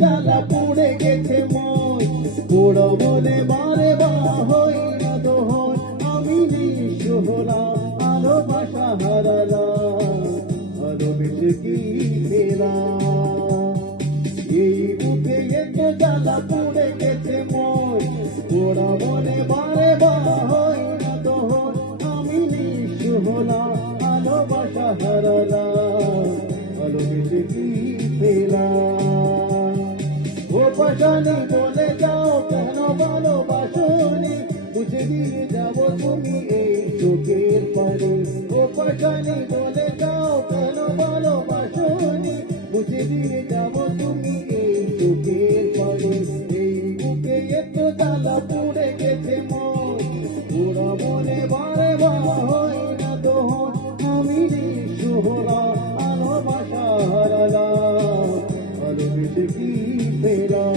জ্বালা পুড়ে গেছে মন, পোড়া মনে বারে বা হই না দোহন। আমি নিঃস্ব হলাম, ভালোবাসা হারালাম, ভালোবেসে কি পেলাম? এই বুকে এত জ্বালা পুড়ে গেছে মন, পোড়া মনে বারে বা হই না দোহন। আমি নিঃস্ব হলাম, ভালোবাসা হারালাম, ভালোবেসে কি পেলাম? ও পাশানি বলে যাও কেন ভালোবাসনি, বুঝে দিয়ে যাবো তুমি এই চোখের পানি। ও পাশানি বলে যাও কেন ভালোবাসনি, বুঝে দিয়ে যাবো তুমি এই চোখের পানি। এই বুকে এত জ্বালা পুড়ে গেছে মন, পুরা মনে বারে বা হয় না দোহন। আমি নিঃস্ব হলাম, ভালোবাসা হারালাম, ভালোবেসে কি পেলাম?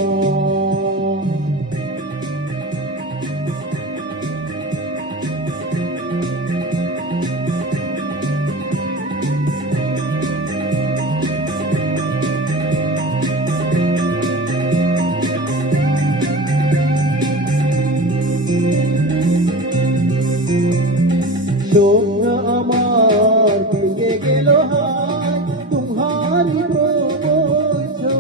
স্বপ্ন আমার ভেঙে গেল হায়, তোমারি প্রবঞ্চনায়।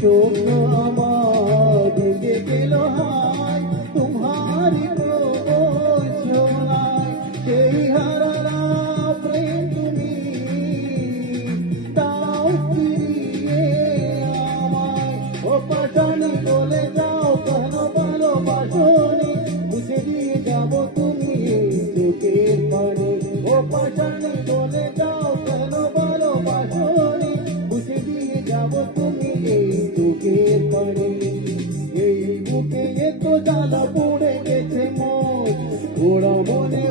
স্বপ্ন আমার ভেঙে গেল হায়, তোমারি প্রবঞ্চনায়। সেই হারালা প্রেম তুমি তাও ফিরিয়ে আমায়। ও পাশানি বলে যাও কেন ভালোবাসনি, বুঝে দিয়ে যাবো তুমি এই চোখের পানি। ও পাশানি বলে যাও কেন ভালোবাসনি, বুঝে দিয়ে যাবো তুমি এই চোখের পানি। এই বুকে এত জ্বালা পড়ে গেছে মন, ওরা মনে